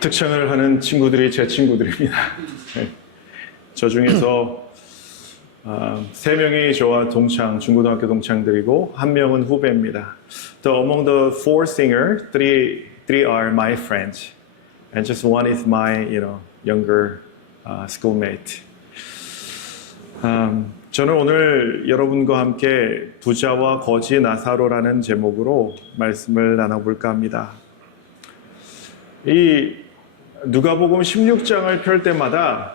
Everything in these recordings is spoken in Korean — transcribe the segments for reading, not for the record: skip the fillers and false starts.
특성을 하는 친구들이 제 친구들입니다. 저 중에서 3명이 저와 동창, 중고등학교 동창들이고 1명은 후배입니다. Among the 4 singers, 3 are my friends, and just one is my, younger schoolmate. 저는 오늘 여러분과 함께 부자와 거지 나사로라는 제목으로 말씀을 나눠볼까 합니다. 이 누가복음 16장을 펼 때마다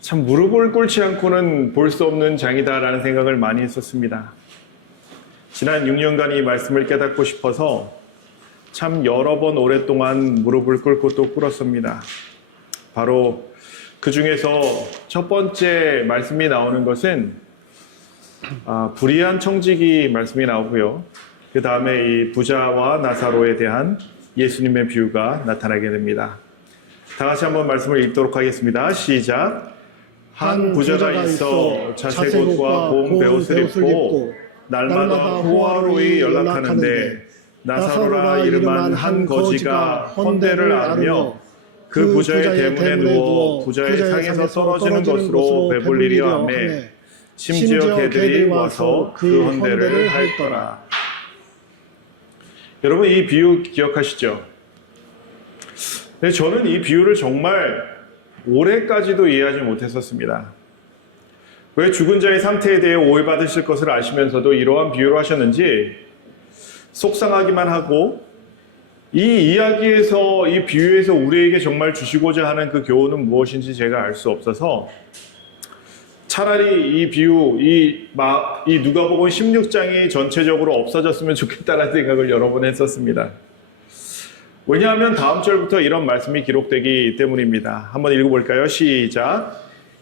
참 무릎을 꿇지 않고는 볼 수 없는 장이다라는 생각을 많이 했었습니다. 지난 6년간 이 말씀을 깨닫고 싶어서 참 여러 번 오랫동안 무릎을 꿇고 또 꿇었습니다. 바로 그 중에서 첫 번째 말씀이 나오는 것은 불의한 청지기 말씀이 나오고요. 그 다음에 이 부자와 나사로에 대한 예수님의 비유가 나타나게 됩니다. 다 같이 한번 말씀을 읽도록 하겠습니다. 시작. 한 부자가 있어 자색옷과 고운 베옷을 입고 날마다 호화로이 연락하는데 나사로라 이름한 한 거지가 헌대를 앓으며 그 부자의 대문에 누워 부자의 상에서 떨어지는 것으로 배불리려 하매 심지어 개들이 와서 그 헌대를 핥더라. 여러분 이 비유 기억하시죠? 근데 저는 이 비유를 정말 올해까지도 이해하지 못했었습니다. 왜 죽은 자의 상태에 대해 오해받으실 것을 아시면서도 이러한 비유를 하셨는지 속상하기만 하고 이 이야기에서, 이 비유에서 우리에게 정말 주시고자 하는 그 교훈은 무엇인지 제가 알 수 없어서 차라리 이 비유, 이 누가복음 16장이 전체적으로 없어졌으면 좋겠다는 생각을 여러 번 했었습니다. 왜냐하면 다음 절부터 이런 말씀이 기록되기 때문입니다. 한번 읽어볼까요? 시작.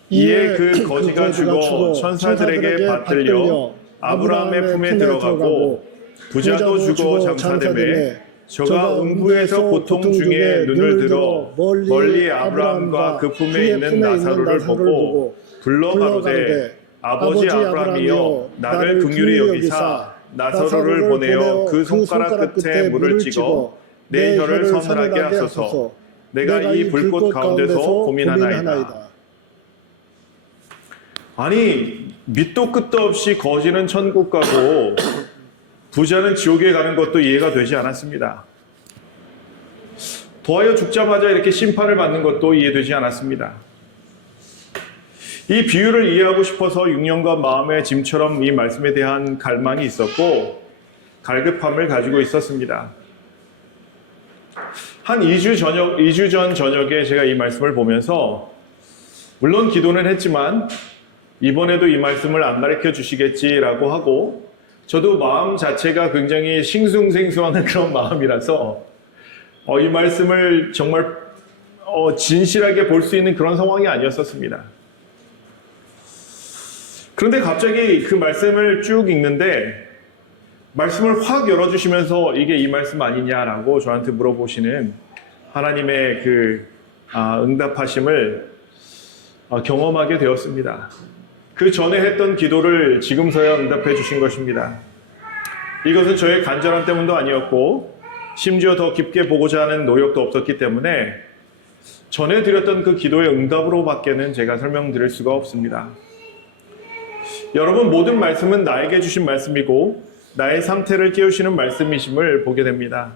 이에 그 거지가 죽어 천사들에게 받들려 아브라함의 품에 들어가고 부자도 죽어 장사되매 저가 음부에서 고통 중에 눈을 들어 멀리 아브라함과 그 품에 있는 나사로를 보고 불러 가로되 아버지 아브라함이여 나를 긍휼히 여기사 나사로를 보내어 그 손가락 끝에 물을 찍어 내 혀를 서늘하게 하소서. 내가 이 불꽃 가운데서 고민하나이다. 아니 밑도 끝도 없이 거지는 천국 가고 부자는 지옥에 가는 것도 이해가 되지 않았습니다. 더하여 죽자마자 이렇게 심판을 받는 것도 이해되지 않았습니다. 이 비유를 이해하고 싶어서 6년간 마음의 짐처럼 이 말씀에 대한 갈망이 있었고 갈급함을 가지고 있었습니다. 한 2주 전 저녁에 제가 이 말씀을 보면서 물론 기도는 했지만 이번에도 이 말씀을 안 가르쳐 주시겠지라고 하고 저도 마음 자체가 굉장히 싱숭생숭하는 그런 마음이라서 이 말씀을 정말 진실하게 볼 수 있는 그런 상황이 아니었었습니다. 그런데 갑자기 그 말씀을 쭉 읽는데 말씀을 확 열어주시면서 이게 이 말씀 아니냐라고 저한테 물어보시는 하나님의 그 응답하심을 경험하게 되었습니다. 그 전에 했던 기도를 지금서야 응답해 주신 것입니다. 이것은 저의 간절함 때문도 아니었고 심지어 더 깊게 보고자 하는 노력도 없었기 때문에 전에 드렸던 그 기도의 응답으로 밖에는 제가 설명드릴 수가 없습니다. 여러분 모든 말씀은 나에게 주신 말씀이고 나의 상태를 깨우시는 말씀이심을 보게 됩니다.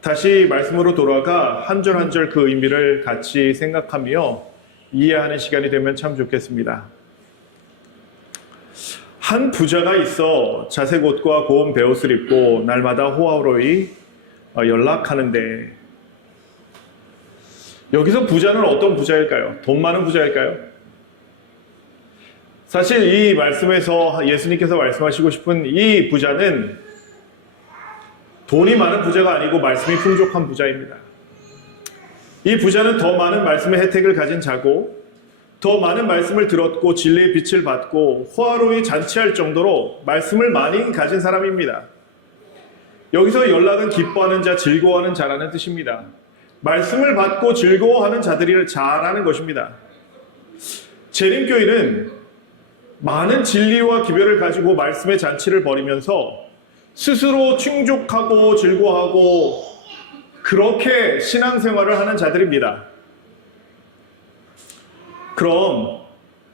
다시 말씀으로 돌아가 한 절 한 절 그 의미를 같이 생각하며 이해하는 시간이 되면 참 좋겠습니다. 한 부자가 있어 자색옷과 고운 베옷을 입고 날마다 호화로이 연락하는데 여기서 부자는 어떤 부자일까요? 돈 많은 부자일까요? 사실 이 말씀에서 예수님께서 말씀하시고 싶은 이 부자는 돈이 많은 부자가 아니고 말씀이 풍족한 부자입니다. 이 부자는 더 많은 말씀의 혜택을 가진 자고 더 많은 말씀을 들었고 진리의 빛을 받고 호화로이 잔치할 정도로 말씀을 많이 가진 사람입니다. 여기서 연락은 기뻐하는 자, 즐거워하는 자라는 뜻입니다. 말씀을 받고 즐거워하는 자들이 자라는 것입니다. 재림교회는 많은 진리와 기별을 가지고 말씀의 잔치를 벌이면서 스스로 충족하고 즐거워하고 그렇게 신앙생활을 하는 자들입니다. 그럼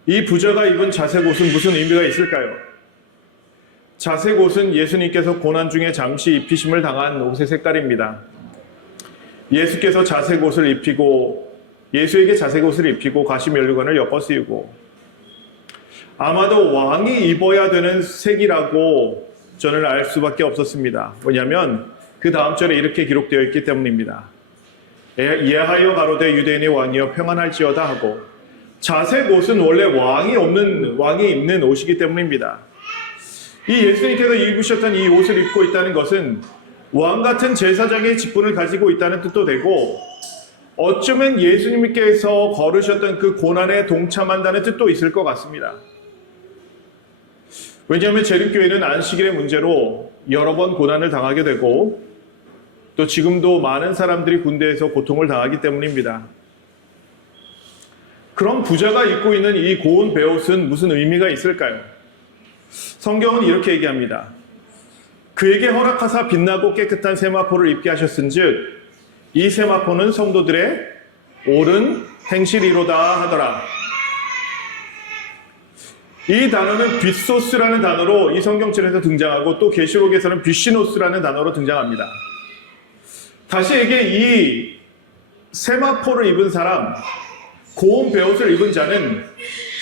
이 부자가 입은 자색 옷은 무슨 의미가 있을까요? 자색 옷은 예수님께서 고난 중에 잠시 입히심을 당한 옷의 색깔입니다. 예수께서 자색 옷을 입히고 예수에게 자색 옷을 입히고 가시면류관을 엮어 쓰이고 아마도 왕이 입어야 되는 색이라고 저는 알 수밖에 없었습니다. 뭐냐면 그 다음 절에 이렇게 기록되어 있기 때문입니다. 예하여 가로되 유대인의 왕이여 평안할지어다 하고 자색 옷은 원래 왕이 입는 옷이기 때문입니다. 이 예수님께서 입으셨던 이 옷을 입고 있다는 것은 왕 같은 제사장의 직분을 가지고 있다는 뜻도 되고 어쩌면 예수님께서 걸으셨던 그 고난에 동참한다는 뜻도 있을 것 같습니다. 왜냐하면 재림교회는 안식일의 문제로 여러 번 고난을 당하게 되고 또 지금도 많은 사람들이 군대에서 고통을 당하기 때문입니다. 그럼 부자가 입고 있는 이 고운 베옷은 무슨 의미가 있을까요? 성경은 이렇게 얘기합니다. 그에게 허락하사 빛나고 깨끗한 세마포를 입게 하셨은즉 이 세마포는 성도들의 옳은 행실이로다 하더라. 이 단어는 빗소스라는 단어로 이 성경책에서 등장하고 또 계시록에서는 빗시노스라는 단어로 등장합니다. 다시 얘기해 이 세마포를 입은 사람, 고운 베옷을 입은 자는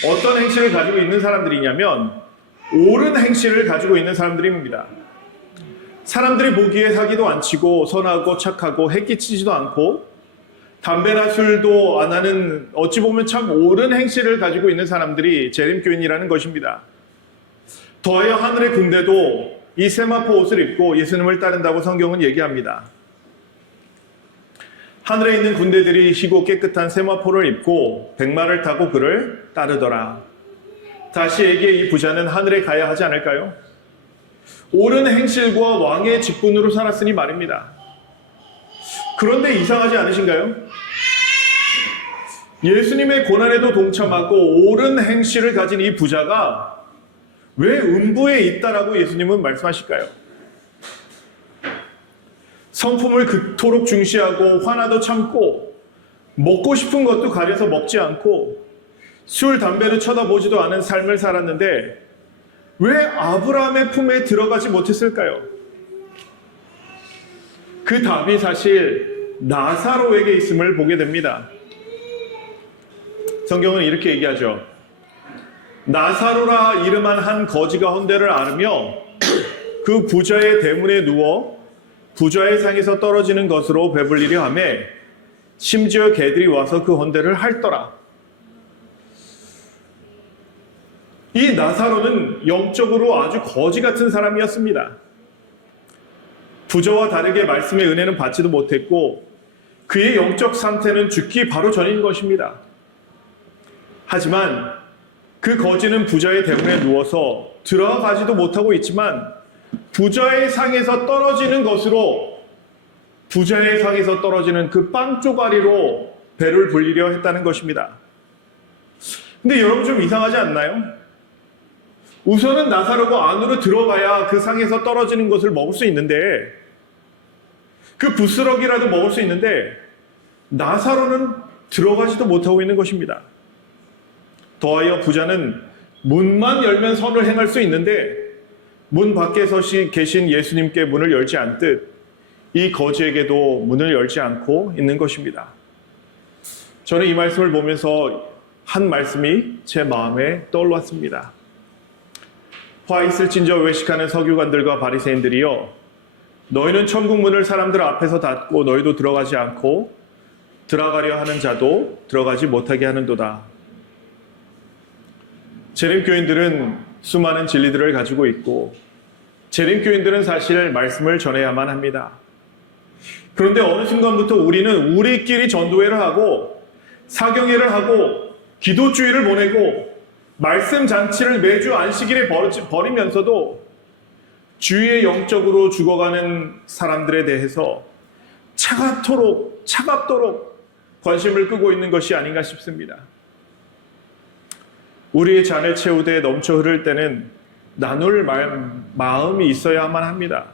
어떤 행실을 가지고 있는 사람들이냐면 옳은 행실을 가지고 있는 사람들입니다. 사람들이 보기에 사기도 안 치고 선하고 착하고 해끼치지도 않고 담배나 술도 안 하는 어찌 보면 참 옳은 행실을 가지고 있는 사람들이 재림교인이라는 것입니다. 더하여 하늘의 군대도 이 세마포 옷을 입고 예수님을 따른다고 성경은 얘기합니다. 하늘에 있는 군대들이 희고 깨끗한 세마포를 입고 백마를 타고 그를 따르더라. 다시 얘기해 이 부자는 하늘에 가야 하지 않을까요? 옳은 행실과 왕의 직분으로 살았으니 말입니다. 그런데 이상하지 않으신가요? 예수님의 고난에도 동참하고 옳은 행실을 가진 이 부자가 왜 음부에 있다라고 예수님은 말씀하실까요? 성품을 그토록 중시하고 화나도 참고 먹고 싶은 것도 가려서 먹지 않고 술, 담배를 쳐다보지도 않은 삶을 살았는데 왜 아브라함의 품에 들어가지 못했을까요? 그 답이 사실 나사로에게 있음을 보게 됩니다. 성경은 이렇게 얘기하죠. 나사로라 이름한 한 거지가 헌대를 앓으며 그 부자의 대문에 누워 부자의 상에서 떨어지는 것으로 배불리려 하며 심지어 개들이 와서 그 헌대를 핥더라. 이 나사로는 영적으로 아주 거지 같은 사람이었습니다. 부자와 다르게 말씀의 은혜는 받지도 못했고 그의 영적 상태는 죽기 바로 전인 것입니다. 하지만 그 거지는 부자의 대문에 누워서 들어가지도 못하고 있지만 부자의 상에서 떨어지는 것으로 부자의 상에서 떨어지는 그 빵 쪼가리로 배를 불리려 했다는 것입니다. 근데 여러분 좀 이상하지 않나요? 우선은 나사로가 안으로 들어가야 그 상에서 떨어지는 것을 먹을 수 있는데 그 부스러기라도 먹을 수 있는데 나사로는 들어가지도 못하고 있는 것입니다. 더하여 부자는 문만 열면 선을 행할 수 있는데 문 밖에 계신 예수님께 문을 열지 않듯 이 거지에게도 문을 열지 않고 있는 것입니다. 저는 이 말씀을 보면서 한 말씀이 제 마음에 떠올랐습니다. 화 있을진저 외식하는 서기관들과 바리새인들이여 너희는 천국 문을 사람들 앞에서 닫고 너희도 들어가지 않고 들어가려 하는 자도 들어가지 못하게 하는도다. 재림교인들은 수많은 진리들을 가지고 있고 재림교인들은 사실 말씀을 전해야만 합니다. 그런데 어느 순간부터 우리는 우리끼리 전도회를 하고 사경회를 하고 기도주의를 보내고 말씀 잔치를 매주 안식일에 벌이면서도 주위의 영적으로 죽어가는 사람들에 대해서 차갑도록 관심을 끄고 있는 것이 아닌가 싶습니다. 우리의 잔을 채우되 넘쳐 흐를 때는 나눌 마음이 있어야만 합니다.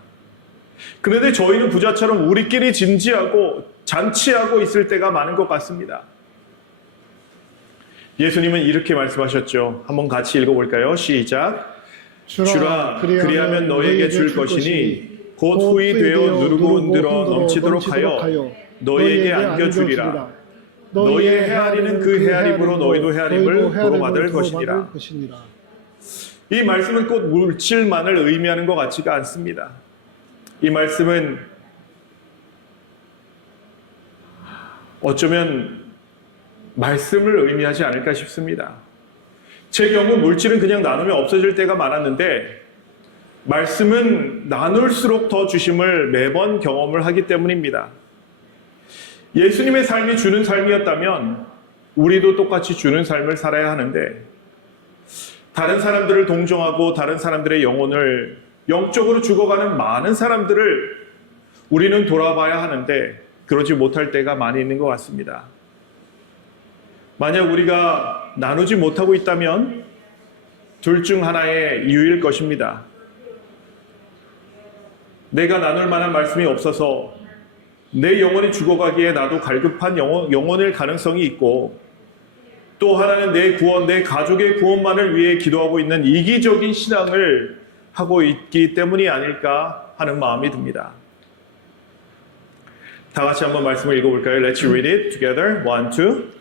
그런데 저희는 부자처럼 우리끼리 진지하고 잔치하고 있을 때가 많은 것 같습니다. 예수님은 이렇게 말씀하셨죠. 한번 같이 읽어볼까요? 시작. 주라, 그리하면 너에게 줄 것이니 곧 후이 되어 누르고 흔들어 넘치도록 하여 너에게 안겨주리라. 너희의 헤아리는 그 헤아림으로 너희도 헤아림을 도로받을 것이니라. 이 말씀은 꼭 물질만을 의미하는 것 같지가 않습니다. 이 말씀은 어쩌면 말씀을 의미하지 않을까 싶습니다. 제 경우 물질은 그냥 나누면 없어질 때가 많았는데 말씀은 나눌수록 더 주심을 매번 경험을 하기 때문입니다. 예수님의 삶이 주는 삶이었다면 우리도 똑같이 주는 삶을 살아야 하는데 다른 사람들을 동정하고 다른 사람들의 영혼을 영적으로 죽어가는 많은 사람들을 우리는 돌아봐야 하는데 그러지 못할 때가 많이 있는 것 같습니다. 만약 우리가 나누지 못하고 있다면 둘 중 하나의 이유일 것입니다. 내가 나눌 만한 말씀이 없어서 내 영혼이 죽어가기에 나도 갈급한 영혼일 가능성이 있고 또 하나는 내 구원, 내 가족의 구원만을 위해 기도하고 있는 이기적인 신앙을 하고 있기 때문이 아닐까 하는 마음이 듭니다. 다 같이 한번 말씀을 읽어볼까요? Let's read it together. 1, 2.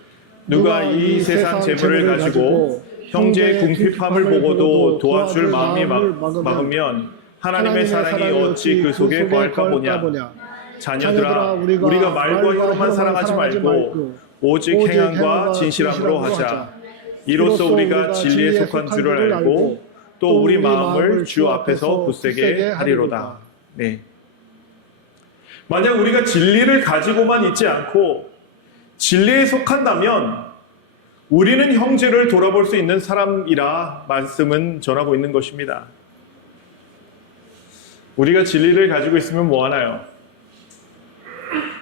누가 이 세상 재물을 가지고 형제의 궁핍함을 보고도 도와줄 마음이 막으면 하나님의 사랑이 어찌 그 속에 거할까 보냐. 자녀들아, 우리가 말과 혀로만 사랑하지 말고 오직 행함과 진실함으로 하자. 이로써 우리가 진리에 속한 줄을 알고 또 우리 마음을 주 앞에서 굳세게 하리로다. 네. 만약 우리가 진리를 가지고만 있지 않고 진리에 속한다면 우리는 형제를 돌아볼 수 있는 사람이라 말씀은 전하고 있는 것입니다. 우리가 진리를 가지고 있으면 뭐 하나요?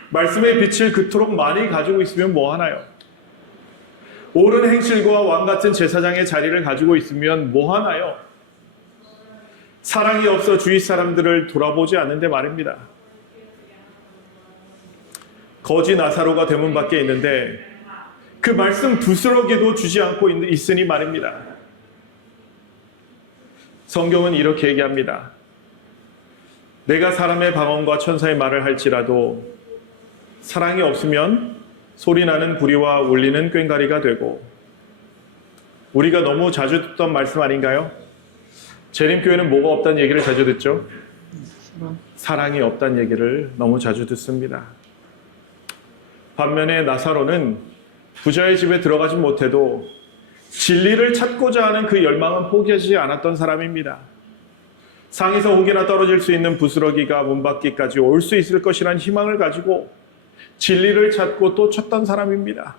말씀의 빛을 그토록 많이 가지고 있으면 뭐 하나요? 옳은 행실과 왕같은 제사장의 자리를 가지고 있으면 뭐 하나요? 사랑이 없어 주위 사람들을 돌아보지 않는데 말입니다. 거지 나사로가 대문 밖에 있는데 그 말씀 부스러기도 주지 않고 있으니 말입니다. 성경은 이렇게 얘기합니다. 내가 사람의 방언과 천사의 말을 할지라도 사랑이 없으면 소리나는 부리와 울리는 꽹과리가 되고, 우리가 너무 자주 듣던 말씀 아닌가요? 재림교회는 뭐가 없다는 얘기를 자주 듣죠? 사랑이 없다는 얘기를 너무 자주 듣습니다. 반면에 나사로는 부자의 집에 들어가지 못해도 진리를 찾고자 하는 그 열망은 포기하지 않았던 사람입니다. 상에서 혹이나 떨어질 수 있는 부스러기가 문밖에까지 올 수 있을 것이라는 희망을 가지고 진리를 찾고 또 찾던 사람입니다.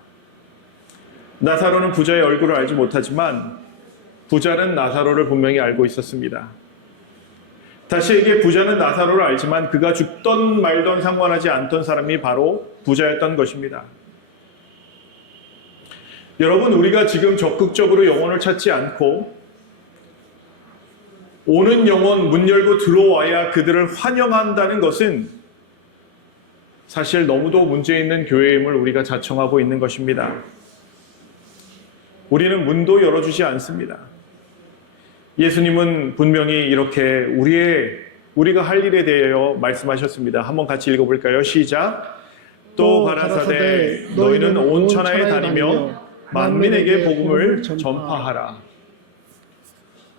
나사로는 부자의 얼굴을 알지 못하지만 부자는 나사로를 분명히 알고 있었습니다. 다시 얘기해, 부자는 나사로를 알지만 그가 죽던 말던 상관하지 않던 사람이 바로 부자였던 것입니다. 여러분, 우리가 지금 적극적으로 영혼을 찾지 않고 오는 영혼 문 열고 들어와야 그들을 환영한다는 것은 사실 너무도 문제 있는 교회임을 우리가 자청하고 있는 것입니다. 우리는 문도 열어주지 않습니다. 예수님은 분명히 이렇게 우리가 할 일에 대하여 말씀하셨습니다. 한번 같이 읽어볼까요? 시작. 또 가라사대 너희는 온 천하에 다니며 만민에게 복음을 전파하라.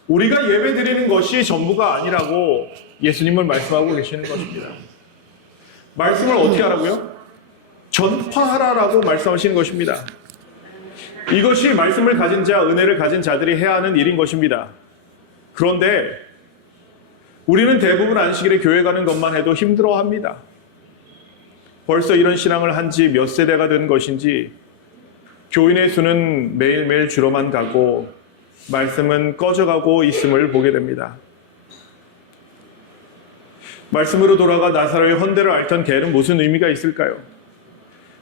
우리가 예배드리는 것이 전부가 아니라고 예수님은 말씀하고 계시는 것입니다. 말씀을 어떻게 하라고요? 전파하라라고 말씀하시는 것입니다. 이것이 말씀을 가진 자, 은혜를 가진 자들이 해야 하는 일인 것입니다. 그런데 우리는 대부분 안식일에 교회 가는 것만 해도 힘들어합니다. 벌써 이런 신앙을 한 지 몇 세대가 된 것인지 교인의 수는 매일매일 줄어만 가고 말씀은 꺼져가고 있음을 보게 됩니다. 말씀으로 돌아가 나사로의 헌대를 앓던 걔는 무슨 의미가 있을까요?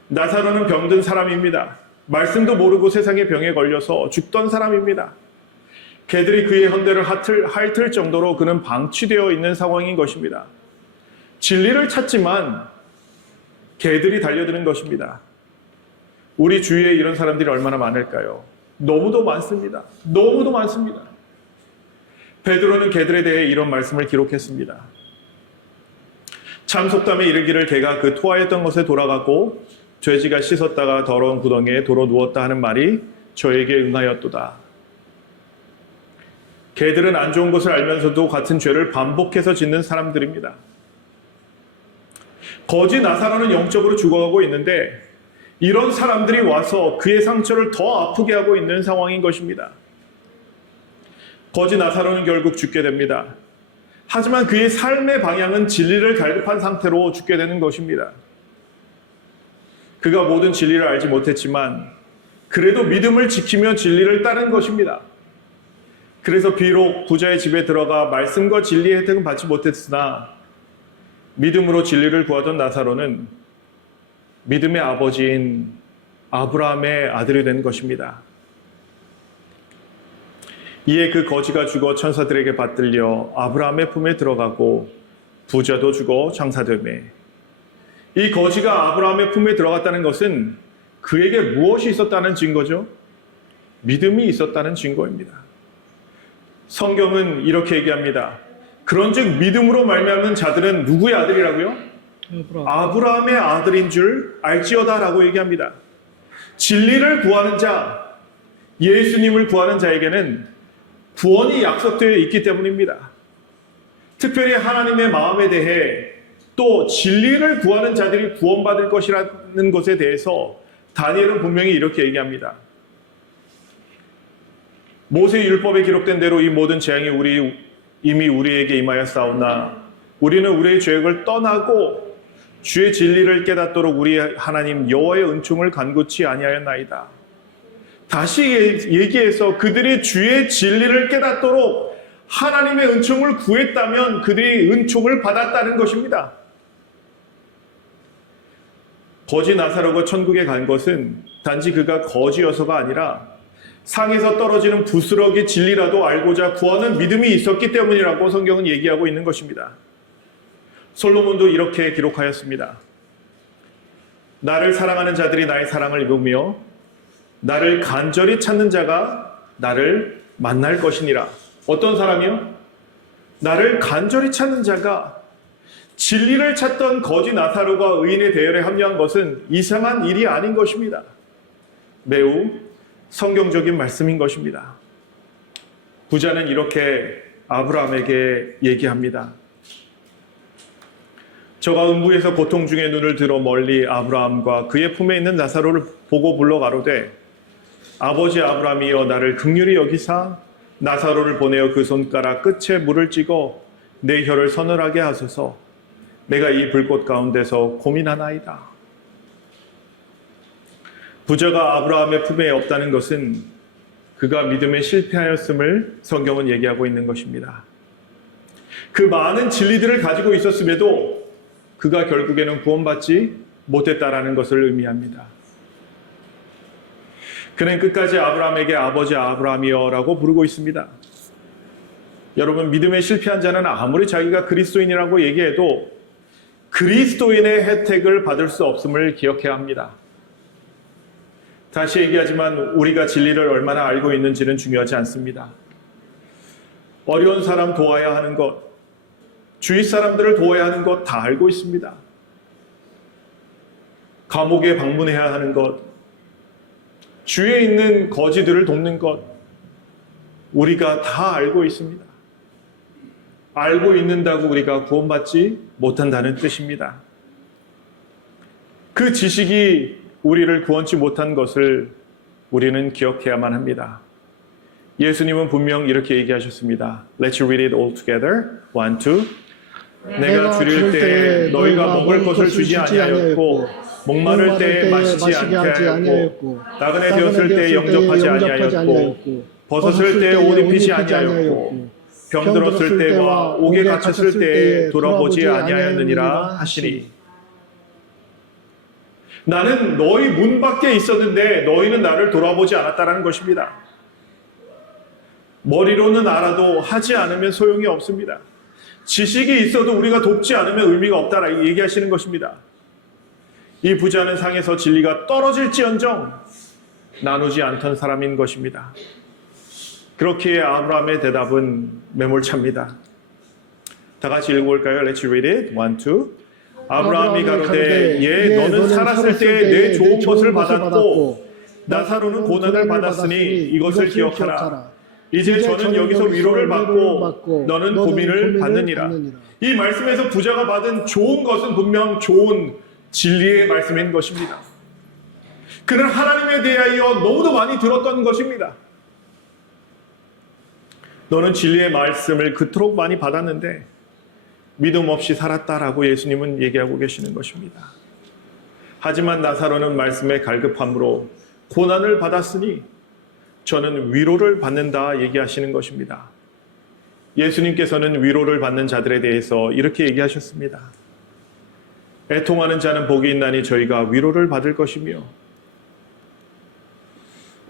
나사로는 병든 사람입니다. 말씀도 모르고 세상의 병에 걸려서 죽던 사람입니다. 걔들이 그의 헌대를 핥을 정도로 그는 방치되어 있는 상황인 것입니다. 진리를 찾지만 개들이 달려드는 것입니다. 우리 주위에 이런 사람들이 얼마나 많을까요? 너무도 많습니다. 너무도 많습니다. 베드로는 개들에 대해 이런 말씀을 기록했습니다. 참 속담에 이르기를 개가 그 토하였던 곳에 돌아가고 돼지가 씻었다가 더러운 구덩이에 도로 누웠다 하는 말이 저에게 응하였도다. 개들은 안 좋은 것을 알면서도 같은 죄를 반복해서 짓는 사람들입니다. 거지 나사로는 영적으로 죽어가고 있는데 이런 사람들이 와서 그의 상처를 더 아프게 하고 있는 상황인 것입니다. 거지 나사로는 결국 죽게 됩니다. 하지만 그의 삶의 방향은 진리를 갈급한 상태로 죽게 되는 것입니다. 그가 모든 진리를 알지 못했지만 그래도 믿음을 지키며 진리를 따른 것입니다. 그래서 비록 부자의 집에 들어가 말씀과 진리의 혜택은 받지 못했으나 믿음으로 진리를 구하던 나사로는 믿음의 아버지인 아브라함의 아들이 된 것입니다. 이에 그 거지가 죽어 천사들에게 받들려 아브라함의 품에 들어가고 부자도 죽어 장사되매, 이 거지가 아브라함의 품에 들어갔다는 것은 그에게 무엇이 있었다는 증거죠? 믿음이 있었다는 증거입니다. 성경은 이렇게 얘기합니다. 그런즉 믿음으로 말미암는 자들은 누구의 아들이라고요? 아브라함의 아들인 줄 알지어다라고 얘기합니다. 진리를 구하는 자, 예수님을 구하는 자에게는 구원이 약속되어 있기 때문입니다. 특별히 하나님의 마음에 대해 또 진리를 구하는 자들이 구원받을 것이라는 것에 대해서 다니엘은 분명히 이렇게 얘기합니다. 모세 율법에 기록된 대로 이 모든 재앙이 이미 우리에게 임하였사오나 우리는 우리의 죄악을 떠나고 주의 진리를 깨닫도록 우리 하나님 여호와의 은총을 간구치 아니하였나이다. 다시 얘기해서 그들이 주의 진리를 깨닫도록 하나님의 은총을 구했다면 그들이 은총을 받았다는 것입니다. 거지 나사로가 천국에 간 것은 단지 그가 거지여서가 아니라 상에서 떨어지는 부스러기 진리라도 알고자 구하는 믿음이 있었기 때문이라고 성경은 얘기하고 있는 것입니다. 솔로몬도 이렇게 기록하였습니다. 나를 사랑하는 자들이 나의 사랑을 입으며 나를 간절히 찾는 자가 나를 만날 것이니라. 어떤 사람이요? 나를 간절히 찾는 자가. 진리를 찾던 거지 나사로가 의인의 대열에 합류한 것은 이상한 일이 아닌 것입니다. 매우 성경적인 말씀인 것입니다. 부자는 이렇게 아브라함에게 얘기합니다. 저가 음부에서 고통 중에 눈을 들어 멀리 아브라함과 그의 품에 있는 나사로를 보고 불러 가로되 아버지 아브라함이여 나를 긍휼히 여기사 나사로를 보내어 그 손가락 끝에 물을 찍어 내 혀를 서늘하게 하소서. 내가 이 불꽃 가운데서 고민하나이다. 부자가 아브라함의 품에 없다는 것은 그가 믿음에 실패하였음을 성경은 얘기하고 있는 것입니다. 그 많은 진리들을 가지고 있었음에도 그가 결국에는 구원받지 못했다라는 것을 의미합니다. 그는 끝까지 아브라함에게 아버지 아브라함이여라고 부르고 있습니다. 여러분, 믿음에 실패한 자는 아무리 자기가 그리스도인이라고 얘기해도 그리스도인의 혜택을 받을 수 없음을 기억해야 합니다. 다시 얘기하지만 우리가 진리를 얼마나 알고 있는지는 중요하지 않습니다. 어려운 사람 도와야 하는 것, 주위 사람들을 도와야 하는 것 다 알고 있습니다. 감옥에 방문해야 하는 것, 주위에 있는 거지들을 돕는 것, 우리가 다 알고 있습니다. 알고 있는다고 우리가 구원받지 못한다는 뜻입니다. 그 지식이 우리를 구원치 못한 것을 우리는 기억해야만 합니다. 예수님은 분명 이렇게 얘기하셨습니다. Let's read it all together. 1, 2. 내가 줄일 때 너희가 먹을 것을 주지 아니하였고 목마를 때 마시지 않게 하였고 나그네 되었을 때 영접하지 아니하였고 벗었을 때 옷 입히지 아니하였고 병들었을 때와 옥에 갇혔을 때에 돌아보지 아니하였느니라 하시니. 나는 너희 문 밖에 있었는데 너희는 나를 돌아보지 않았다라는 것입니다. 머리로는 알아도 하지 않으면 소용이 없습니다. 지식이 있어도 우리가 돕지 않으면 의미가 없다라 얘기하시는 것입니다. 이 부자는 상에서 진리가 떨어질지언정 나누지 않던 사람인 것입니다. 그렇기에 아브라함의 대답은 매몰차입니다. 다 같이 읽어볼까요? Let's read it. 1, 2. 아브라함이 가로되 너는 살았을 때 내 좋은 것을 받았고 나사로는 고난을 받았으니 이것을 기억하라. 이제 저는 여기서 위로를 받고 너는 고민을 받느니라. 이 말씀에서 부자가 받은 좋은 것은 분명 좋은 진리의 말씀인 것입니다. 그는 하나님에 대하여 너무도 많이 들었던 것입니다. 너는 진리의 말씀을 그토록 많이 받았는데 믿음 없이 살았다라고 예수님은 얘기하고 계시는 것입니다. 하지만 나사로는 말씀의 갈급함으로 고난을 받았으니 저는 위로를 받는다 얘기하시는 것입니다. 예수님께서는 위로를 받는 자들에 대해서 이렇게 얘기하셨습니다. 애통하는 자는 복이 있나니 저희가 위로를 받을 것이며,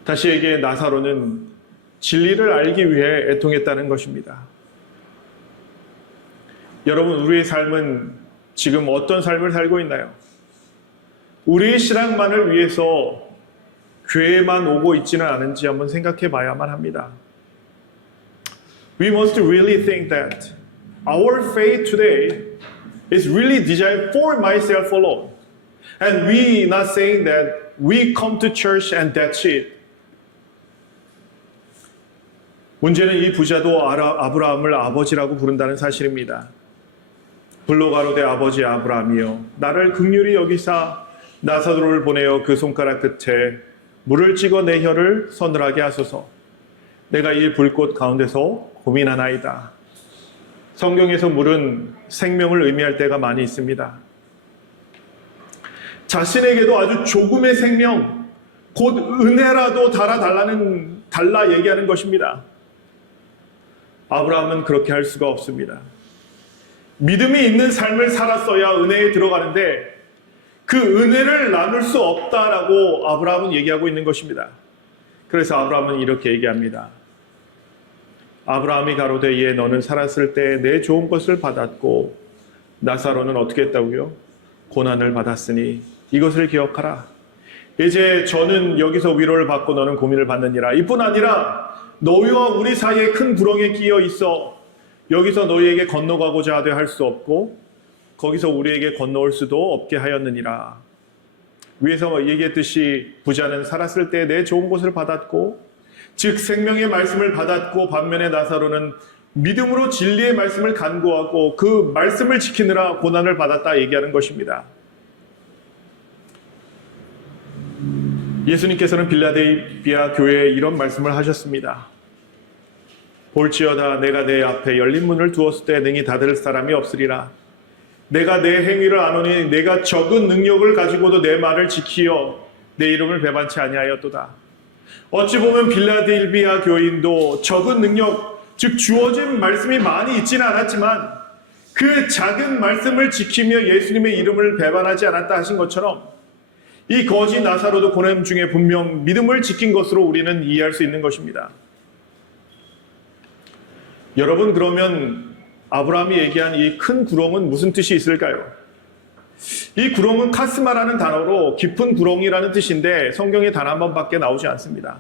다시 얘기해 나사로는 진리를 알기 위해 애통했다는 것입니다. 여러분, 우리의 삶은 지금 어떤 삶을 살고 있나요? 우리의 신앙만을 위해서 교회만 오고 있지는 않은지 한번 생각해 봐야만 합니다. We must really think that our faith today is really designed for myself alone. And we not saying that we come to church and that's it. 문제는 이 부자도 아브라함을 아버지라고 부른다는 사실입니다. 불로 가로되 아버지 아브라함이여 나를 긍휼히 여기사 나사로를 보내어 그 손가락 끝에 물을 찍어 내 혀를 서늘하게 하소서. 내가 이 불꽃 가운데서 고민하나이다. 성경에서 물은 생명을 의미할 때가 많이 있습니다. 자신에게도 아주 조금의 생명, 곧 은혜라도 달라 얘기하는 것입니다. 아브라함은 그렇게 할 수가 없습니다. 믿음이 있는 삶을 살았어야 은혜에 들어가는데 그 은혜를 나눌 수 없다라고 아브라함은 얘기하고 있는 것입니다. 그래서 아브라함은 이렇게 얘기합니다. 아브라함이 가로되 너는 살았을 때 내 좋은 것을 받았고 나사로는 어떻게 했다고요? 고난을 받았으니 이것을 기억하라. 이제 저는 여기서 위로를 받고 너는 고민을 받느니라. 이뿐 아니라 너희와 우리 사이에 큰 구렁에 끼어 있어 여기서 너희에게 건너가고자 하되 할 수 없고 거기서 우리에게 건너올 수도 없게 하였느니라. 위에서 얘기했듯이 부자는 살았을 때 내 좋은 것을 받았고 즉 생명의 말씀을 받았고 반면에 나사로는 믿음으로 진리의 말씀을 간구하고 그 말씀을 지키느라 고난을 받았다 얘기하는 것입니다. 예수님께서는 빌라델피아 교회에 이런 말씀을 하셨습니다. 볼지어다 내가 내 앞에 열린 문을 두었을 때 능히 닫을 사람이 없으리라. 내가 내 행위를 아노니 내가 적은 능력을 가지고도 내 말을 지키어 내 이름을 배반치 아니하였도다. 어찌 보면 빌라델피아 교인도 적은 능력, 즉 주어진 말씀이 많이 있지는 않았지만 그 작은 말씀을 지키며 예수님의 이름을 배반하지 않았다 하신 것처럼 이 거지 나사로도 고난 중에 분명 믿음을 지킨 것으로 우리는 이해할 수 있는 것입니다. 여러분, 그러면 아브라함이 얘기한 이 큰 구렁은 무슨 뜻이 있을까요? 이 구렁은 카스마라는 단어로 깊은 구렁이라는 뜻인데 성경에 단 한 번밖에 나오지 않습니다.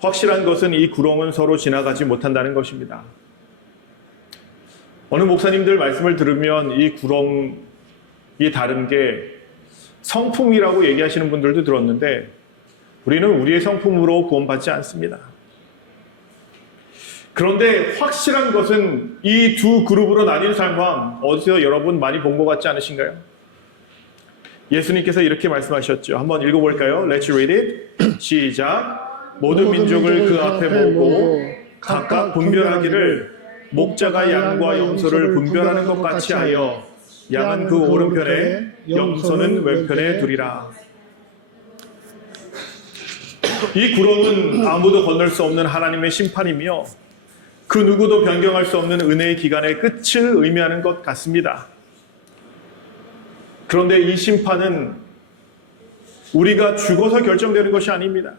확실한 것은 이 구렁은 서로 지나가지 못한다는 것입니다. 어느 목사님들 말씀을 들으면 이 구렁이 다른 게 성품이라고 얘기하시는 분들도 들었는데 우리는 우리의 성품으로 구원받지 않습니다. 그런데 확실한 것은 이 두 그룹으로 나뉜 상황 어디서 여러분 많이 본 것 같지 않으신가요? 예수님께서 이렇게 말씀하셨죠. 한번 읽어볼까요? Let's read it. 시작. 모든 민족을 그 앞에 모으고 각각 분별하기를 목자가 양과 염소를 분별하는 것 같이 하여 양은 그 오른편에 염소는 왼편에 두리라. 이 구렁은 아무도 건널 수 없는 하나님의 심판이며 그 누구도 변경할 수 없는 은혜의 기간의 끝을 의미하는 것 같습니다. 그런데 이 심판은 우리가 죽어서 결정되는 것이 아닙니다.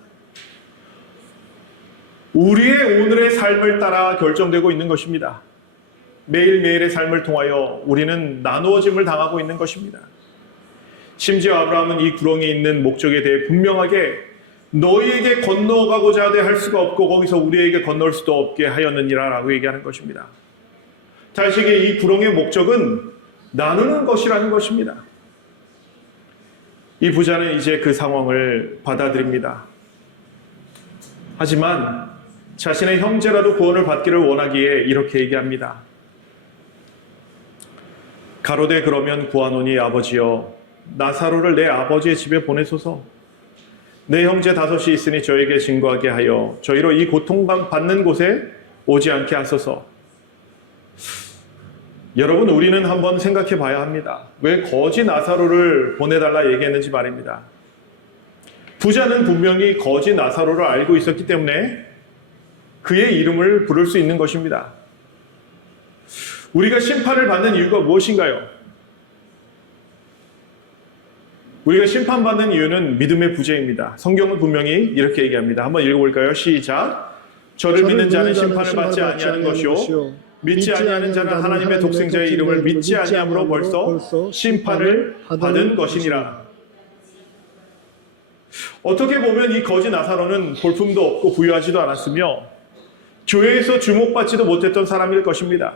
우리의 오늘의 삶을 따라 결정되고 있는 것입니다. 매일매일의 삶을 통하여 우리는 나누어짐을 당하고 있는 것입니다. 심지어 아브라함은 이 구렁이 있는 목적에 대해 분명하게 너희에게 건너가고자 할 수가 없고 거기서 우리에게 건널 수도 없게 하였느니라 라고 얘기하는 것입니다. 자식의 이 구렁의 목적은 나누는 것이라는 것입니다. 이 부자는 이제 그 상황을 받아들입니다. 하지만 자신의 형제라도 구원을 받기를 원하기에 이렇게 얘기합니다. 가로되 그러면 구하노니 아버지여 나사로를 내 아버지의 집에 보내소서. 내 형제 다섯이 있으니 저에게 증거하게 하여 저희로 이 고통받는 곳에 오지 않게 하소서. 여러분, 우리는 한번 생각해 봐야 합니다. 왜 거지 나사로를 보내달라 얘기했는지 말입니다. 부자는 분명히 거지 나사로를 알고 있었기 때문에 그의 이름을 부를 수 있는 것입니다. 우리가 심판을 받는 이유가 무엇인가요? 우리가 심판받는 이유는 믿음의 부재입니다. 성경은 분명히 이렇게 얘기합니다. 한번 읽어볼까요? 시작. 저를 믿는 자는 심판을 받지 아니하는 것이요 믿지 아니하는 자는 하나님의 독생자의 이름을 믿지 아니함으로 벌써 심판을 받은 것이니라. 어떻게 보면 이 거지 나사로는 볼품도 없고 부유하지도 않았으며 교회에서 주목받지도 못했던 사람일 것입니다.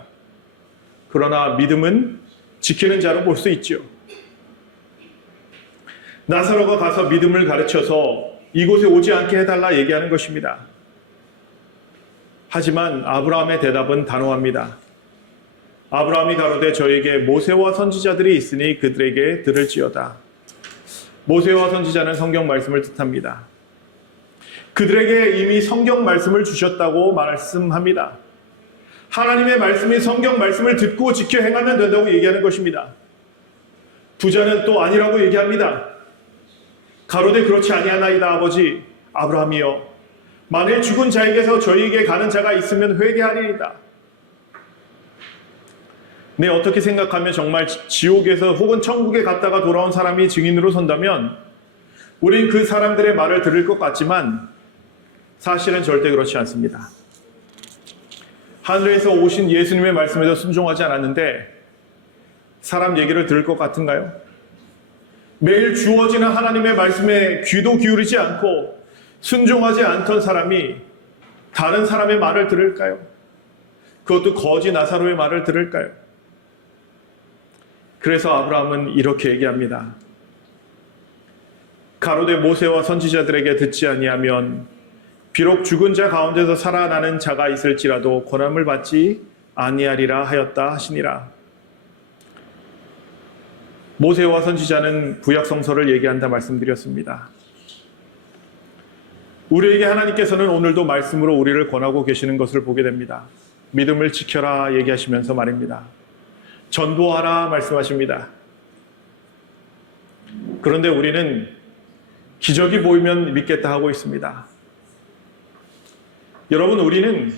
그러나 믿음은 지키는 자로 볼 수 있죠. 나사로가 가서 믿음을 가르쳐서 이곳에 오지 않게 해달라 얘기하는 것입니다. 하지만 아브라함의 대답은 단호합니다. 아브라함이 가로되 저에게 모세와 선지자들이 있으니 그들에게 들을지어다. 모세와 선지자는 성경 말씀을 뜻합니다. 그들에게 이미 성경 말씀을 주셨다고 말씀합니다. 하나님의 말씀이 성경 말씀을 듣고 지켜 행하면 된다고 얘기하는 것입니다. 부자는 또 아니라고 얘기합니다. 가로되 그렇지 아니하나이다 아버지 아브라함이여 만일 죽은 자에게서 저희에게 가는 자가 있으면 회개하리이다. 네, 어떻게 생각하면 정말 지옥에서 혹은 천국에 갔다가 돌아온 사람이 증인으로 선다면 우린 그 사람들의 말을 들을 것 같지만 사실은 절대 그렇지 않습니다. 하늘에서 오신 예수님의 말씀에도 순종하지 않았는데 사람 얘기를 들을 것 같은가요? 매일 주어지는 하나님의 말씀에 귀도 기울이지 않고 순종하지 않던 사람이 다른 사람의 말을 들을까요? 그것도 거지 나사로의 말을 들을까요? 그래서 아브라함은 이렇게 얘기합니다. 가로되 모세와 선지자들에게 듣지 아니하면 비록 죽은 자 가운데서 살아나는 자가 있을지라도 권함을 받지 아니하리라 하였다 하시니라. 모세와 선지자는 구약 성서를 얘기한다 말씀드렸습니다. 우리에게 하나님께서는 오늘도 말씀으로 우리를 권하고 계시는 것을 보게 됩니다. 믿음을 지켜라 얘기하시면서 말입니다. 전도하라 말씀하십니다. 그런데 우리는 기적이 보이면 믿겠다 하고 있습니다. 여러분, 우리는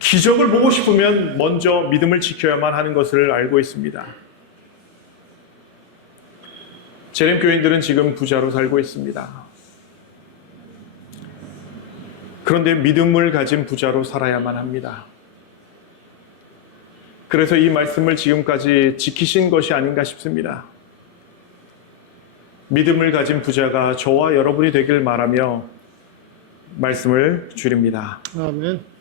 기적을 보고 싶으면 먼저 믿음을 지켜야만 하는 것을 알고 있습니다. 재림 교인들은 지금 부자로 살고 있습니다. 그런데 믿음을 가진 부자로 살아야만 합니다. 그래서 이 말씀을 지금까지 지키신 것이 아닌가 싶습니다. 믿음을 가진 부자가 저와 여러분이 되길 바라며 말씀을 줄입니다. 아멘.